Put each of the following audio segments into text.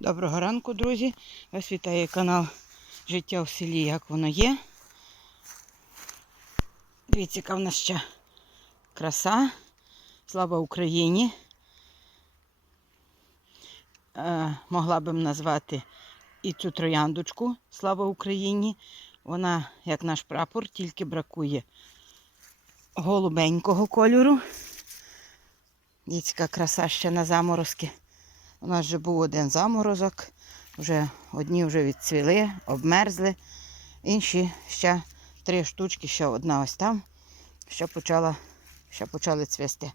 Доброго ранку, друзі. Вас вітає канал Життя в селі, як воно є. Дивіться, яка в нас ще краса. Слава Україні. Е, могла б назвати і цю трояндочку Слава Україні. Вона, як наш прапор, тільки бракує голубенького кольору. Дивіться, краса ще на заморозки. У нас вже був один заморозок, вже одні вже відцвіли, обмерзли, інші ще три штучки, ще одна ось там, ще почала, ще почали цвісти.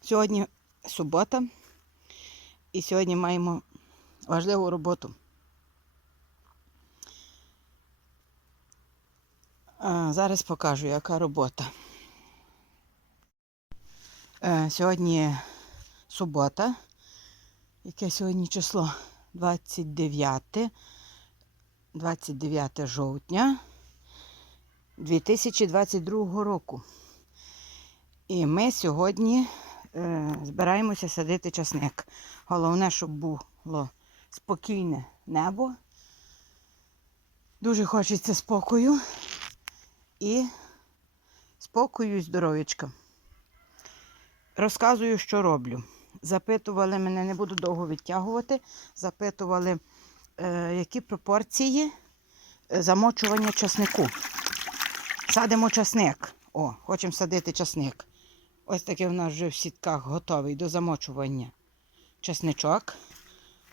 Сьогодні субота, і сьогодні маємо важливу роботу. Е, Зараз покажу, яка робота. Е, Сьогодні субота. Яке сьогодні число? 29, 29 жовтня 2022 року. І ми сьогодні е, збираємося садити часник. Головне, щоб було спокійне небо. Дуже хочеться спокою і спокою і здоров'ячка. Розказую, що роблю. Запитували мене, не буду довго відтягувати. Запитували, е, які пропорції е, замочування часнику. Садимо часник. О, хочемо садити часник. Ось таке в нас вже в сітках готовий до замочування. Часничок.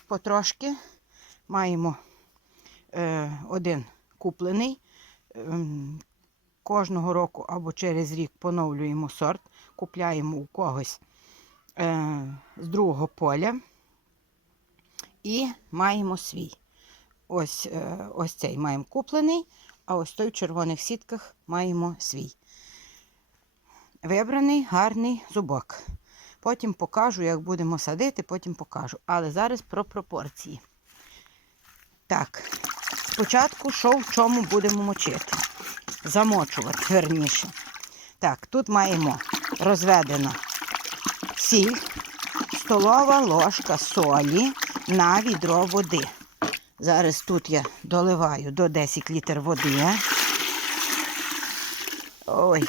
Потрошки маємо е, один куплений. Ем, кожного року або через рік поновлюємо сорт купляємо у когось з другого поля і маємо свій. Ось, е, ось цей маємо куплений, а ось той в червоних сітках маємо свій. Вибраний гарний зубок. Потім покажу, як будемо садити, потім покажу. Але зараз про пропорції. Так, спочатку що в чому будемо мочити? Замочувати, верніше. Так, тут маємо розведено сіль, столова ложка солі на відро води. Зараз тут я доливаю до 10 літр води. Ой,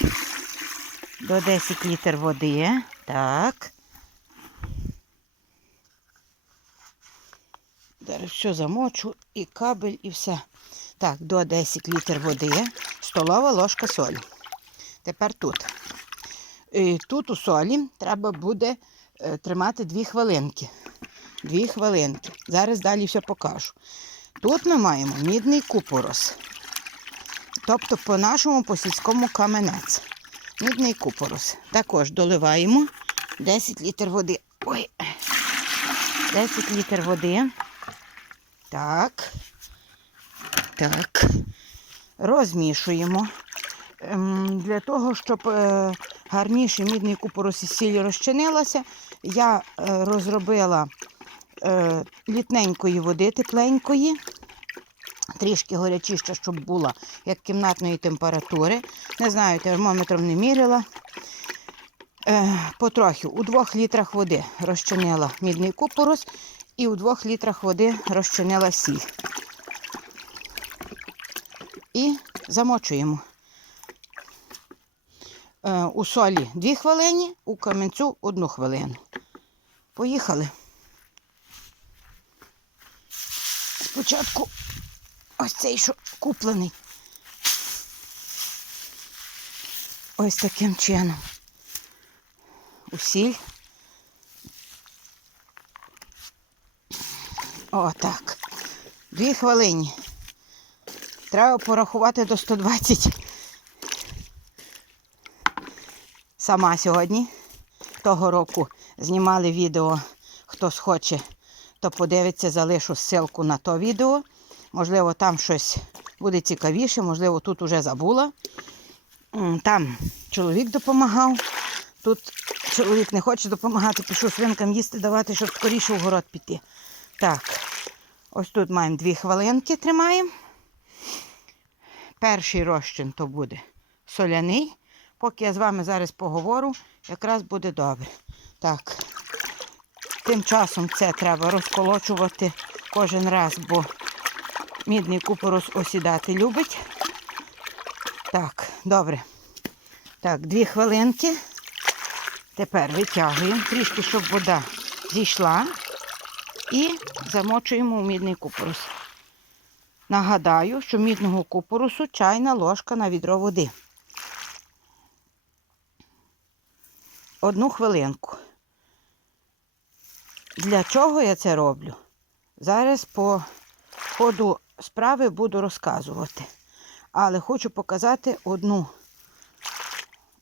до 10 літр води. Так. Зараз все замочу і кабель, і все. Так, до 10 літр води, столова ложка солі. Тепер тут. Тут у солі треба буде е, тримати 2 хвилинки. Дві хвилинки. Зараз далі все покажу. Тут ми маємо мідний купорос. Тобто по-нашому по сільському каменець. Мідний купорос. Також доливаємо 10 літр води. Ой. 10 літр води. Так. Так. Розмішуємо. Ем, Для того, щоб гарніше мідний купорос із сілі розчинилася, я е, розробила е, літненької води тепленької, трішки горячіше, щоб була як кімнатної температури. Не знаю, термометром не міряла. Е, Потрохи у двох літрах води розчинила мідний купорос і у двох літрах води розчинила сіль. І замочуємо. Е, у солі 2 хвилини, у камінцю 1 хвилину. Поїхали. Спочатку ось цей, що куплений. Ось таким чином. У сіль. Отак. Дві хвилини. Треба порахувати до 120. Сама сьогодні. Того року знімали відео. Хто схоче, то подивиться, залишу ссылку на то відео. Можливо, там щось буде цікавіше, можливо, тут уже забула. Там чоловік допомагав. Тут чоловік не хоче допомагати, пішов свинкам їсти давати, щоб скоріше в город піти. Так, ось тут маємо дві хвилинки, тримаємо. Перший розчин то буде соляний. Поки я з вами зараз поговорю, якраз буде добре. Так, Тим часом це треба розколочувати кожен раз, бо мідний купорос осідати любить. Так, добре. Так, дві хвилинки. Тепер витягуємо трішки, щоб вода зійшла. І замочуємо у мідний купорос. Нагадаю, що мідного купоросу чайна ложка на відро води. Одну хвилинку. Для чого я це роблю? Зараз по ходу справи буду розказувати. Але хочу показати одну,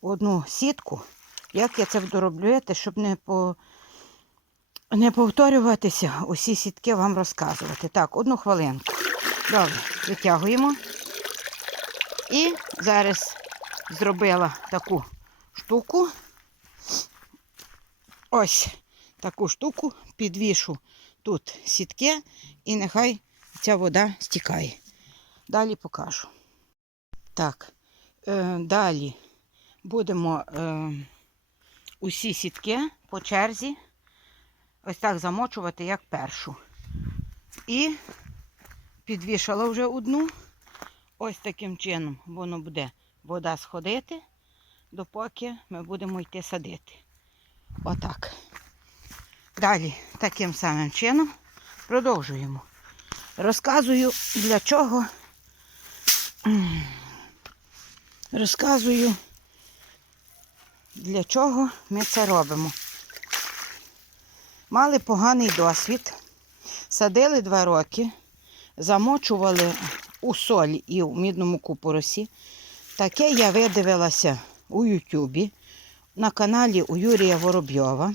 одну сітку, як я це буду щоб не, по, не повторюватися, усі сітки вам розказувати. Так, одну хвилинку. Добре, витягуємо. І зараз зробила таку штуку. Ось таку штуку підвішу тут сітки і нехай ця вода стікає. Далі покажу. Так, е, далі будемо е, усі сітки по черзі ось так замочувати, як першу. І підвішала вже одну. Ось таким чином воно буде вода сходити, допоки ми будемо йти садити. Отак. Далі таким самим чином продовжуємо. Розказую для чого. Розказую, для чого ми це робимо. Мали поганий досвід, садили два роки, замочували у солі і у мідному купоросі. Таке я видивилася у Ютубі на каналі у Юрія Воробйова.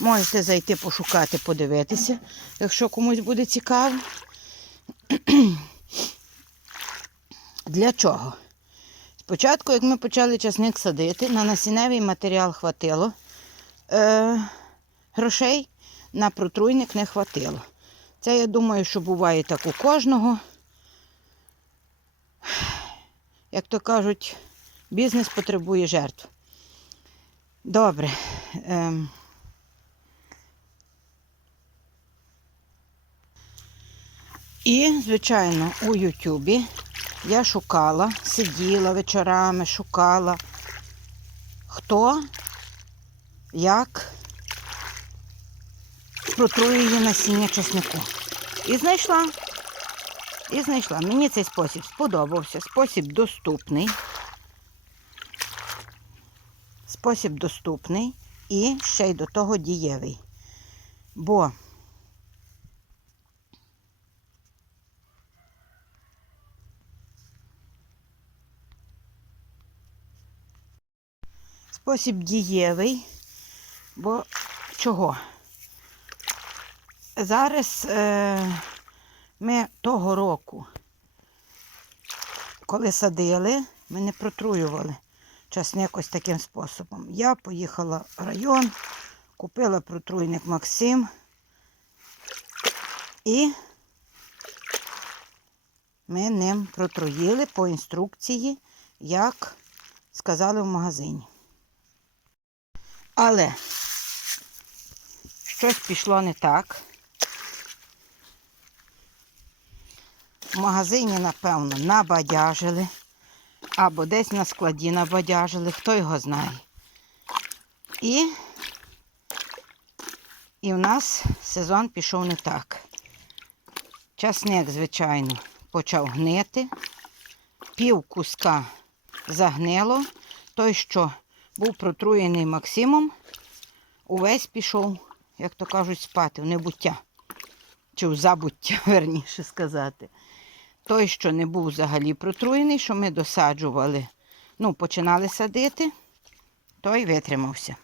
Можете зайти пошукати, подивитися, якщо комусь буде цікаво. Для чого? Спочатку, як ми почали часник садити, на насінневий матеріал хватило е, грошей, на протруйник не хватило. Це я думаю, що буває так у кожного. Як то кажуть, бізнес потребує жертв. Добре. Ем. І, звичайно, у Ютубі я шукала, сиділа вечорами, шукала, хто, як протруює насіння чеснику. І знайшла. І знайшла. Мені цей спосіб сподобався. Спосіб доступний. Спосіб доступний і ще й до того дієвий. Бо спосіб дієвий, бо чого? Зараз е, ми того року, коли садили, ми не протруювали часник ось таким способом. Я поїхала в район, купила протруйник Максим і ми ним протруїли по інструкції, як сказали в магазині. Але щось пішло не так. В магазині, напевно, набадяжили. Або десь на складі набадяжили, хто його знає. І, і в нас сезон пішов не так. Часник, звичайно, почав гнити. Пів куска загнило. Той, що був протруєний Максимом, увесь пішов, як то кажуть, спати в небуття. Чи в забуття, верніше сказати. Той, що не був взагалі протруєний, що ми досаджували, ну, починали садити, той витримався.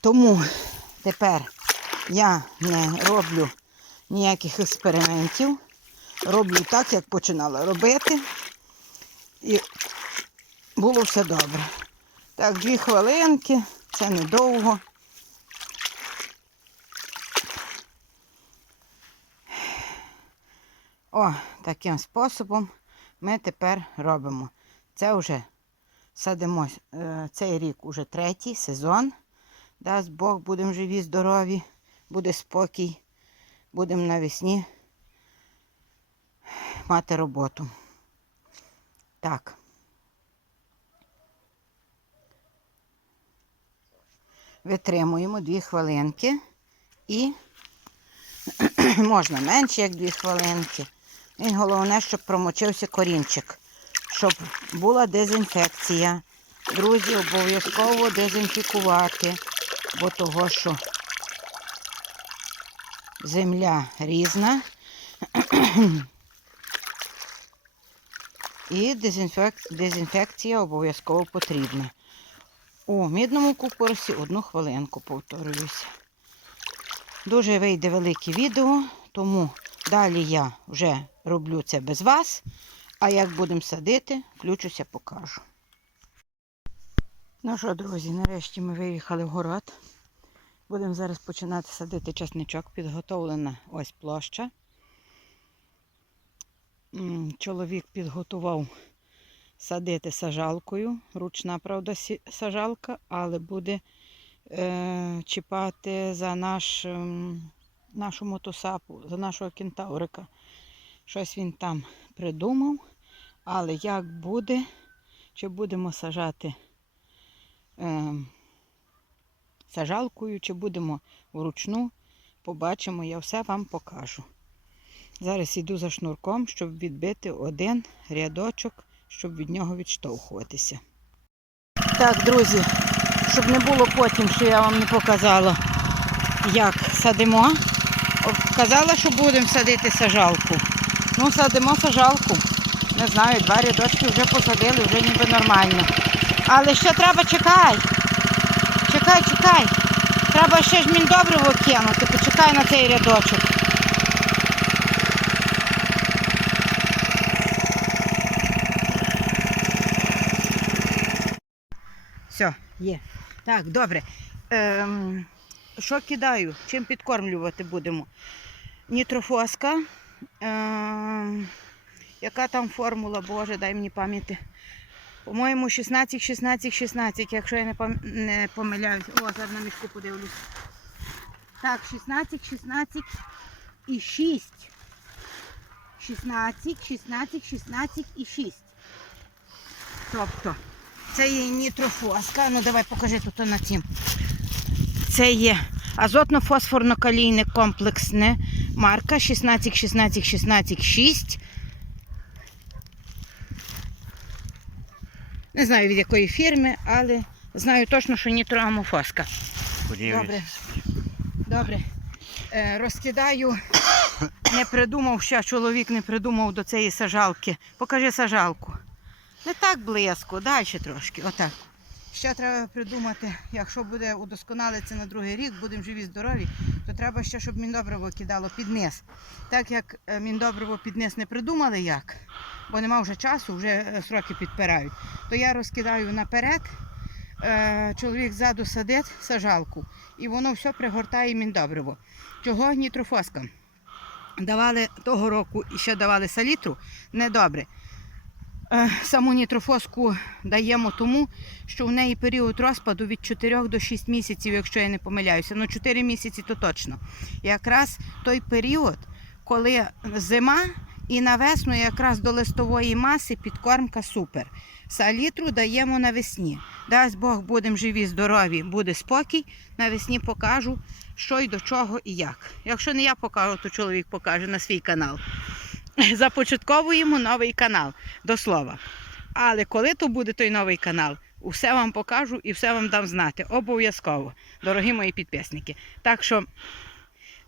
Тому тепер я не роблю ніяких експериментів. Роблю так, як починала робити. І було все добре. Так, дві хвилинки, це недовго. О, таким способом ми тепер робимо. Це вже садимо е, цей рік уже третій сезон. Дасть Бог, будемо живі, здорові, буде спокій, будемо навесні мати роботу. Так. Витримуємо дві хвилинки і можна менше, як дві хвилинки. І головне, щоб промочився корінчик, щоб була дезінфекція. Друзі, обов'язково дезінфікувати, бо того, що земля різна. І дезінфек... дезінфекція обов'язково потрібна. У мідному купоросі одну хвилинку повторююся. Дуже вийде велике відео, тому далі я вже роблю це без вас. А як будемо садити, включуся, покажу. Ну що, друзі, нарешті ми виїхали в город. Будемо зараз починати садити часничок. Підготовлена ось площа. Чоловік підготував садити сажалкою. Ручна, правда, сажалка, але буде е, чіпати за наш, ем, нашу мотосапу, за нашого кентаврика. Щось він там придумав. Але як буде, чи будемо сажати е, сажалкою, чи будемо вручну, побачимо, я все вам покажу. Зараз йду за шнурком, щоб відбити один рядочок, щоб від нього відштовхуватися. Так, друзі, щоб не було потім, що я вам не показала, як садимо. Казала, що будемо садити сажалку. Ну, садимо сажалку. Не знаю, два рядочки вже посадили, вже ніби нормально. Але ще треба чекай. Чекай, чекай. Треба ще ж міндобриво кинути. Почекай на цей рядочок. Все, є. Так, добре. Ем, що кидаю? Чим підкормлювати будемо? Нітрофоска. Ем, яка там формула, Боже, дай мені пам'яті. По-моєму, 16, 16, 16, якщо я не, пом... не помиляюсь. О, зараз на мішку подивлюсь. Так, 16, 16 і 6. 16, 16, 16 і 6. Тобто, це є нітрофоска. Ну давай покажи тут на цім. Це є азотно-фосфорно-калійне комплексне марка 16, 16, 16, 6. Не знаю від якої фірми, але знаю точно, що нітроамофоска. Добре. Добре. Е, розкидаю. Не придумав ще, чоловік не придумав до цієї сажалки. Покажи сажалку. Не так близько, далі трошки. Отак. Ще треба придумати, якщо буде удосконалитися на другий рік, будемо живі, здорові, то треба ще, щоб міндобриво кидало під низ. Так як е, міндобриво під низ не придумали як, бо нема вже часу, вже е, сроки підпирають, то я розкидаю наперед, е, чоловік ззаду садить сажалку, і воно все пригортає міндобриво. Чого нітрофоска? Давали того року і ще давали салітру, недобре. Е, Саму нітрофоску даємо тому, що в неї період розпаду від 4 до 6 місяців, якщо я не помиляюся. Ну 4 місяці то точно. Якраз той період, коли зима і на весну якраз до листової маси підкормка супер. Салітру даємо навесні. Дасть Бог, будемо живі, здорові, буде спокій. Навесні покажу, що й до чого і як. Якщо не я покажу, то чоловік покаже на свій канал. Започатковуємо новий канал, до слова. Але коли то буде той новий канал, усе вам покажу і все вам дам знати. Обов'язково, дорогі мої підписники. Так що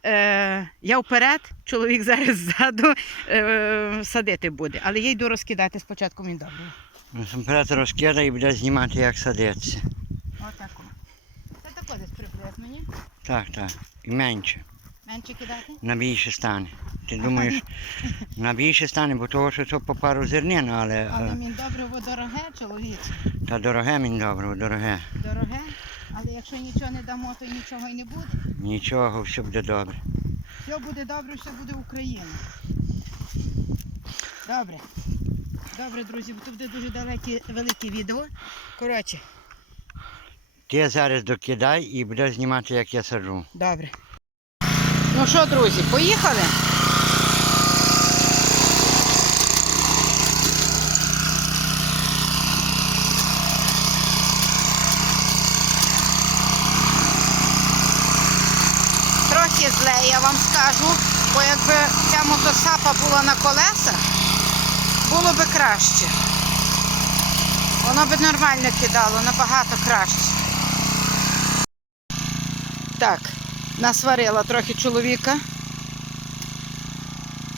е, я вперед, чоловік зараз ззаду е, садити буде. Але я йду розкидати спочатку він добре. Розкида і буде знімати, як садиться. Отако. Це тако десь приблизно, ні? Так, так. І менше. Менше кидати? На більше стане. Ти думаєш, на більше стане, бо того, що це по пару зернин, але, Але мін добриво дороге, чоловіче. та дороге мені добре, дороге. Дороге. Але якщо нічого не дамо, то нічого й не буде. Нічого, все буде добре. Все буде добре, все буде Україна. Добре. Добре, друзі, бо тут буде дуже далеке, велике відео. Коротше, Ти зараз докидай і будеш знімати, як я саджу. Добре. Ну що, друзі, поїхали? Трохи зле, я вам скажу, бо якби ця мотосапа була на колесах, було би краще. Воно би нормально кидало, набагато краще. Так, насварила трохи чоловіка,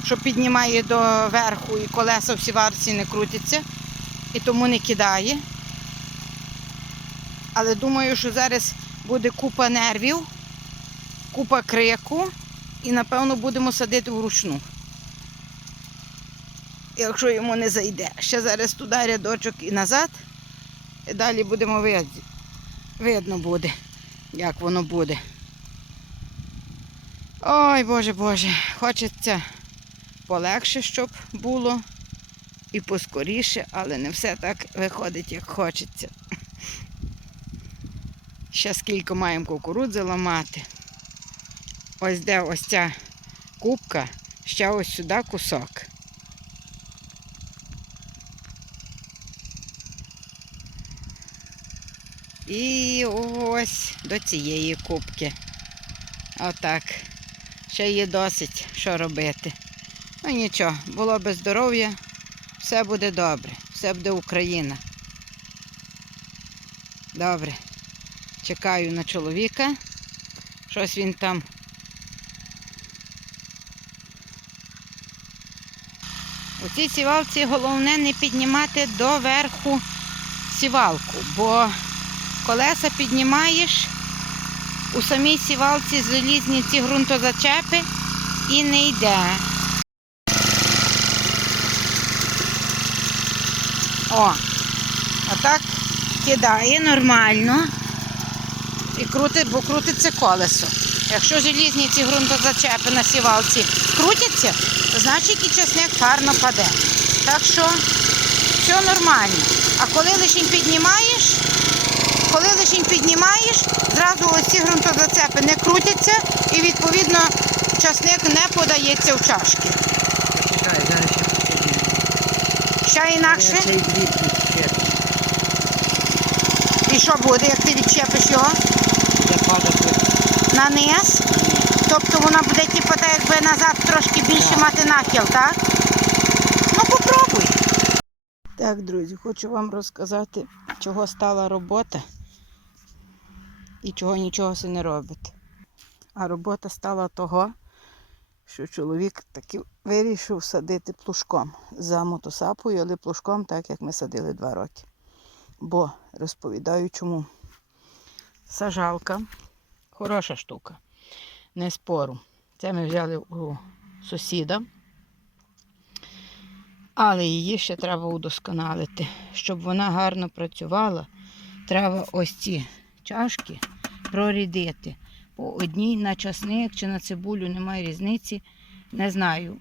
що піднімає до верху і колеса в сіварці не крутяться, і тому не кидає. Але думаю, що зараз буде купа нервів, купа крику, і напевно будемо садити вручну. Якщо йому не зайде. Ще зараз туди рядочок і назад, і далі будемо вид... видно буде, як воно буде. Ой, Боже Боже, хочеться полегше, щоб було і поскоріше, але не все так виходить, як хочеться. Ще скільки маємо кукурудзи ламати. Ось де ось ця кубка, ще ось сюди кусок. І ось до цієї кубки. Отак. Ще є досить, що робити. Ну нічого, було би здоров'я, все буде добре, все буде Україна. Добре. Чекаю на чоловіка. Щось він там. У цій сівалці головне не піднімати до верху сівалку, бо колеса піднімаєш у самій сівалці залізні ці ґрунтозачепи і не йде. О, отак кидає нормально і крутить, бо крутиться колесо. Якщо залізні ці ґрунтозачепи на сівалці крутяться, то значить і чесник гарно паде. Так що все нормально. А коли лишень піднімаєш, коли лишень піднімаєш, зразу ось ці ґрунтозацепи не крутяться і відповідно часник не подається в чашки. Ще інакше. І що буде, як ти відчепиш його на низ? Тобто вона буде типу, так якби назад трошки більше Так. мати нахил, так? Ну попробуй. Так, друзі, хочу вам розказати, чого стала робота і чого нічого се не робить. А робота стала того, що чоловік таки вирішив садити плужком за мотосапою, але плужком, так як ми садили два роки. Бо розповідаю чому. Сажалка хороша штука, не спору. Це ми взяли у сусіда. Але її ще треба удосконалити. Щоб вона гарно працювала, треба ось ці чашки прорідити. По одній на часник чи на цибулю немає різниці. Не знаю.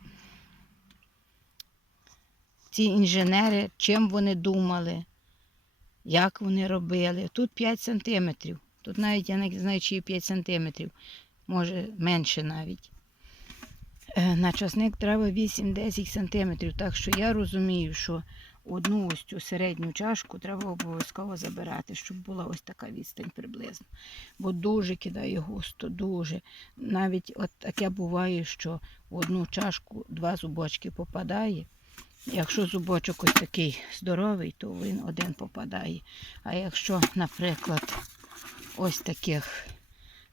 Ці інженери, чим вони думали, як вони робили. Тут 5 сантиметрів. Тут навіть я не знаю, чи є 5 сантиметрів, може менше навіть. Е, На часник треба 8-10 сантиметрів. Так що я розумію, що одну ось цю середню чашку треба обов'язково забирати, щоб була ось така відстань приблизно. Бо дуже кидає густо, дуже. Навіть от таке буває, що в одну чашку два зубочки попадає. Якщо зубочок ось такий здоровий, то він один попадає. А якщо, наприклад, ось таких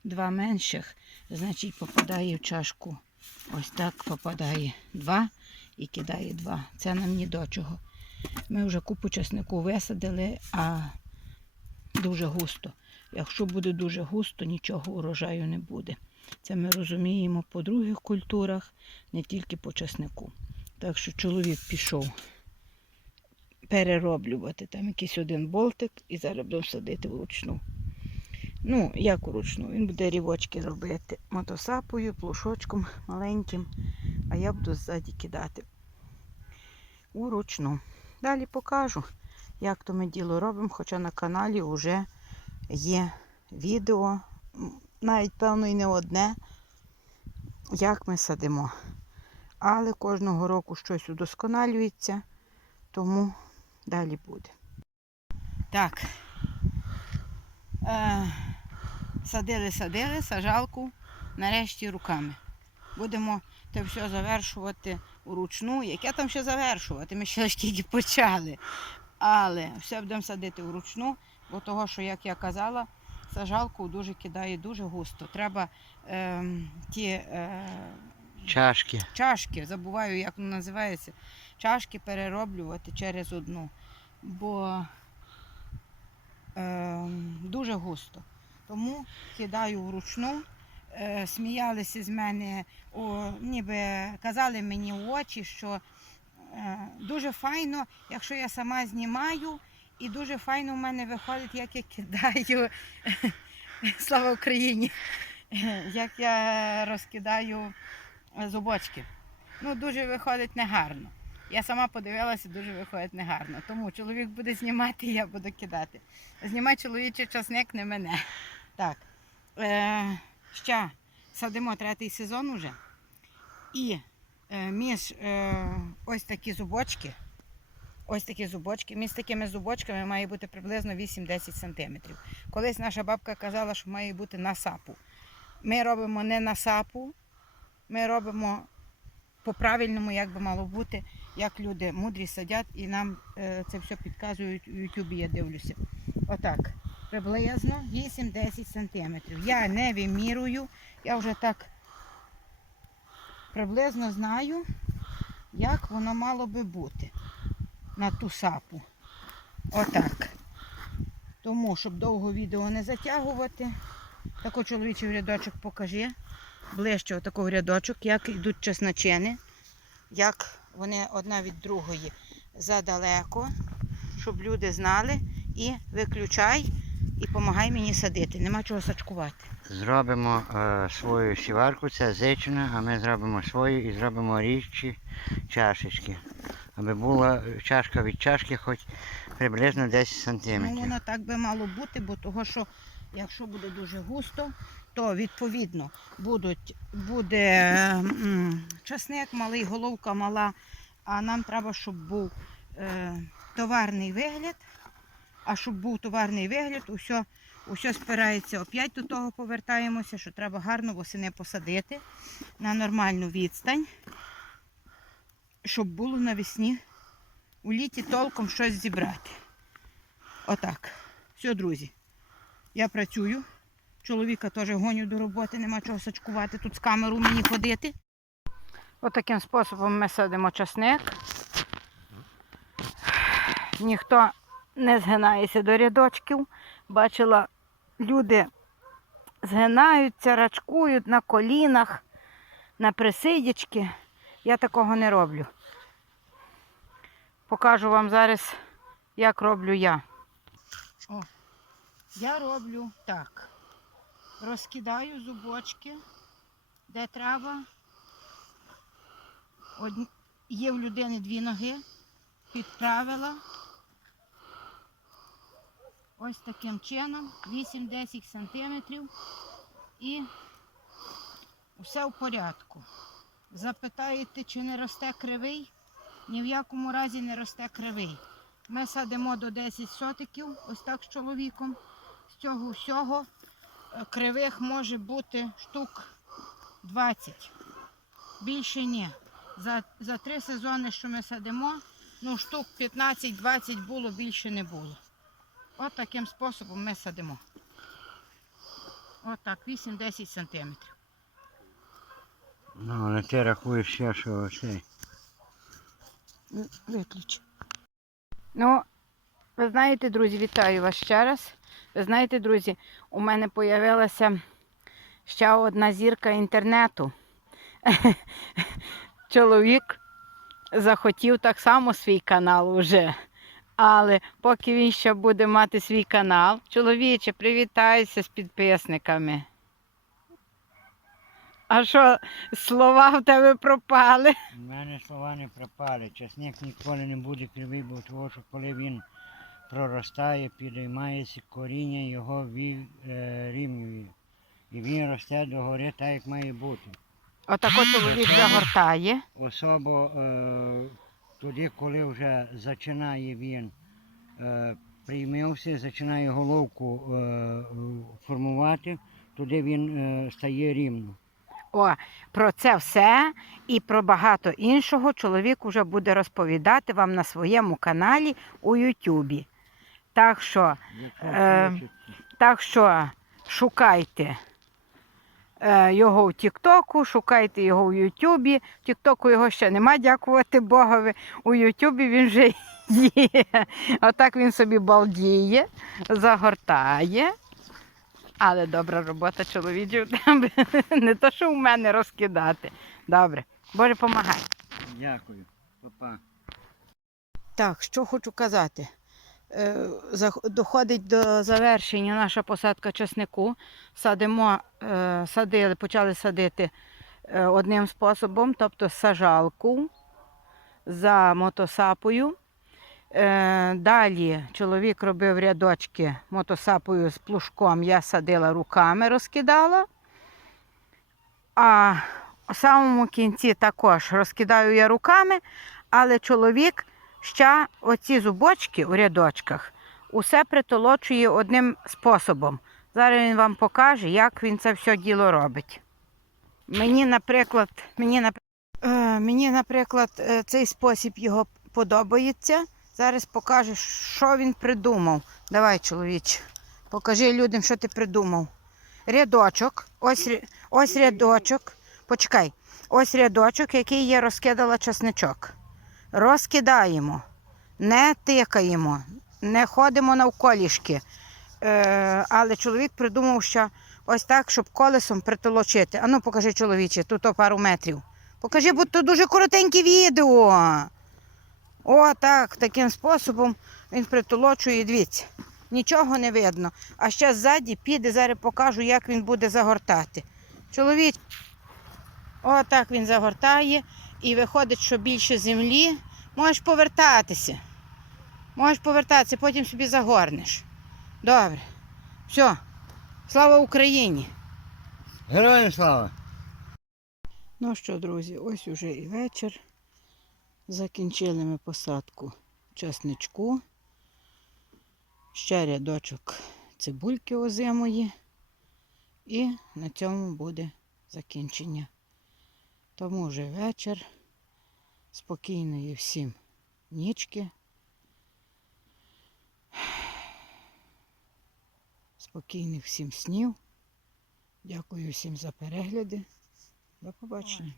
два менших, значить попадає в чашку. Ось так попадає два і кидає два. Це нам ні до чого. Ми вже купу часнику висадили, а дуже густо. Якщо буде дуже густо, нічого урожаю не буде. Це ми розуміємо по других культурах, не тільки по часнику. Так що чоловік пішов перероблювати. Там якийсь один болтик і зараз будемо садити вручну. Ну, як вручну, він буде рівочки робити мотосапою, плушочком маленьким, а я буду ззаді кидати уручну. Далі покажу, як то ми діло робимо, хоча на каналі вже є відео, навіть певно і не одне, як ми садимо. Але кожного року щось удосконалюється, тому далі буде. Так. Е, садили, садили, сажалку нарешті руками. Будемо це все завершувати вручну. Яке там ще завершувати? Ми ще ж тільки почали. Але все будемо садити вручну, бо того, що, як я казала, сажалку дуже кидає дуже густо. Треба ем, ті е, Чашки. чашки, забуваю, як воно називається, чашки перероблювати через одну, бо е, дуже густо. Тому кидаю вручну. Е, сміялися з мене, о, ніби казали мені в очі, що е, дуже файно, якщо я сама знімаю, і дуже файно в мене виходить, як я кидаю. Слава Україні! Як я розкидаю зубочки. Ну, дуже виходить негарно. Я сама подивилася, дуже виходить негарно. Тому чоловік буде знімати, я буду кидати. Знімай чоловічий часник, не мене. Так. Е, ще садимо третій сезон уже. І е, між е, ось такі зубочки. Ось такі зубочки. Між такими зубочками має бути приблизно 8-10 см. Колись наша бабка казала, що має бути на сапу. Ми робимо не на сапу, ми робимо по-правильному, як би мало бути, як люди мудрі садять і нам е, це все підказують у Ютубі, я дивлюся. Отак. Приблизно 8-10 сантиметрів. Я не вимірюю, я вже так приблизно знаю, як воно мало би бути на ту сапу. Отак. Тому, щоб довго відео не затягувати, тако чоловічий рядочок покажи. Ближче отакий рядочок, як йдуть чесночини, як вони одна від другої задалеко, щоб люди знали. І виключай і допомагай мені садити. Нема чого сачкувати. Зробимо е, свою сіварку, це зичина, а ми зробимо свою і зробимо річчі чашечки. Аби була чашка від чашки хоч приблизно 10 Ну, воно так би мало бути, бо того, що якщо буде дуже густо, то відповідно будуть, буде м, часник малий, головка мала, а нам треба, щоб був е, товарний вигляд. А щоб був товарний вигляд, усе, усе спирається. Опять до того повертаємося, що треба гарно восени посадити на нормальну відстань, щоб було навесні у літі толком щось зібрати. Отак. Все, друзі. Я працюю. Чоловіка теж гоню до роботи, нема чого сачкувати, тут з камеру мені ходити. Отаким способом ми садимо часник. Ніхто не згинається до рядочків. Бачила, люди згинаються, рачкують на колінах, на присидячки. Я такого не роблю. Покажу вам зараз, як роблю я. О, я роблю так. Розкидаю зубочки, де треба. Одні... Є в людини дві ноги, підправила. Ось таким чином, 8-10 сантиметрів і все в порядку. Запитаєте, чи не росте кривий? Ні в якому разі не росте кривий. Ми садимо до 10 сотиків, ось так з чоловіком. З цього всього е, кривих може бути штук 20. Більше ні. За, за три сезони, що ми садимо, ну штук 15-20 було, більше не було. От таким способом ми садимо. От так, 8-10 сантиметрів. Ну, але ти рахуєш ще, що це. Виключи. Ну, ви знаєте, друзі, вітаю вас ще раз. Ви знаєте, друзі, у мене з'явилася ще одна зірка інтернету. Чоловік захотів так само свій канал уже. Але поки він ще буде мати свій канал, чоловіче, привітайся з підписниками. А що, слова в тебе пропали? У мене слова не пропали. Часник ніколи не буде кривий, бо того, що коли він проростає, підіймається коріння, його ві- е. І він росте догори так, як має бути. Отако чоловік загортає. Особо е, тоді, коли вже починає він е, приймився, починає головку е, формувати, туди він е, стає рівно. О, про це все і про багато іншого чоловік уже буде розповідати вам на своєму каналі у Ютубі. Так що, Е, так що шукайте його в Тіктоку, шукайте його у Ютубі. В Тіктоку його ще нема, дякувати Богові. У Ютубі він вже є. Отак він собі балдіє, загортає. Але добра робота чоловічів. Там Не то, що у мене розкидати. Добре. Боже, помагай. Дякую. Папа. Так, що хочу казати. Е, Доходить до завершення наша посадка часнику. Садимо, е, садили, почали садити е, одним способом, тобто сажалку за мотосапою. Далі чоловік робив рядочки мотосапою з плужком, я садила руками, розкидала. А в самому кінці також розкидаю я руками, але чоловік ще оці зубочки у рядочках усе притолочує одним способом. Зараз він вам покаже, як він це все діло робить. Мені, наприклад, мені, е, мені, наприклад, е, цей спосіб його подобається. Зараз покажу, що він придумав. Давай, чоловіче, покажи людям, що ти придумав. Рядочок, ось, ось рядочок. Почекай, ось рядочок, який я розкидала часничок. Розкидаємо, не тикаємо, не ходимо навколішки. Е, але чоловік придумав, що ось так, щоб колесом притолочити. Ану, покажи чоловіче, тут пару метрів. Покажи, бо тут дуже коротеньке відео. О, так, таким способом він притолочує, дивіться. Нічого не видно. А ще ззаді піде, зараз покажу, як він буде загортати. Чоловік, так він загортає і виходить, що більше землі. Можеш повертатися. Можеш повертатися, потім собі загорнеш. Добре. Все. Слава Україні! Героям слава! Ну що, друзі, ось уже і вечір. Закінчили ми посадку часничку. Ще рядочок цибульки озимої. І на цьому буде закінчення. Тому вже вечір. Спокійної всім нічки. Спокійних всім снів. Дякую всім за перегляди. До побачення.